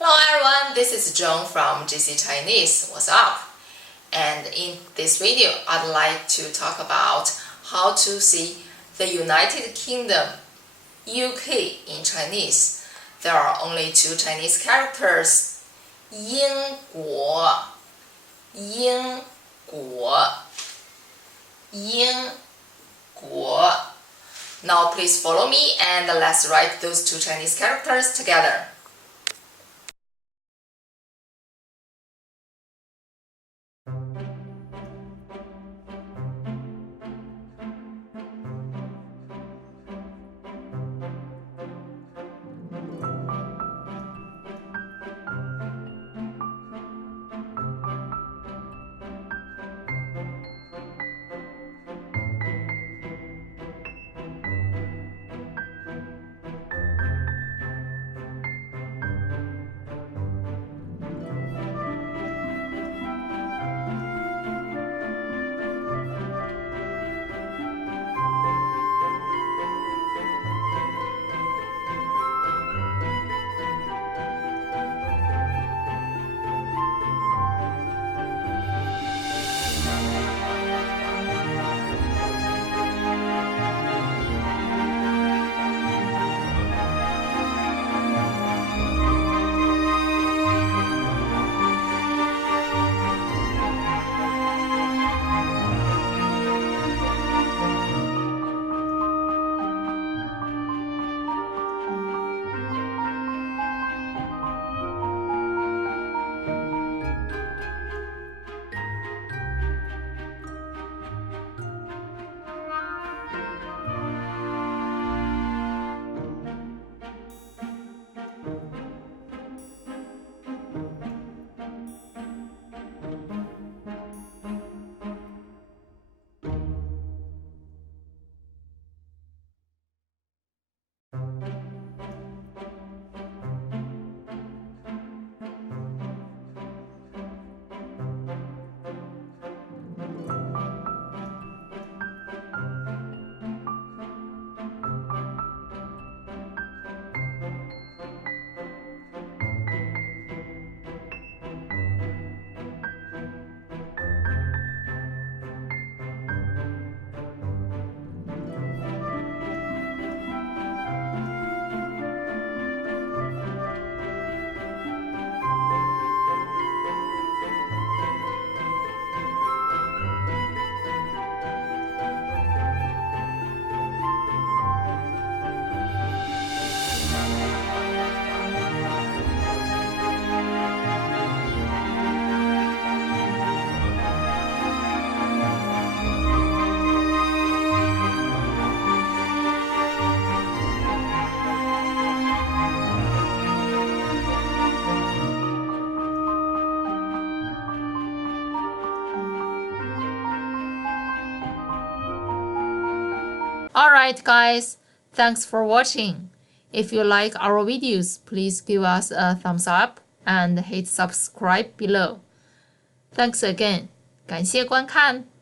Hello everyone, this is Joan from GC Chinese. What's up? And in this video, I'd like to talk about how to see the United Kingdom, UK in Chinese. There are only two Chinese characters, 英国, 英国, 英国. Now please follow me and let's write those two Chinese characters together. Alright guys, thanks for watching. If you like our videos, please give us a thumbs up and hit subscribe below. Thanks again. 感谢观看。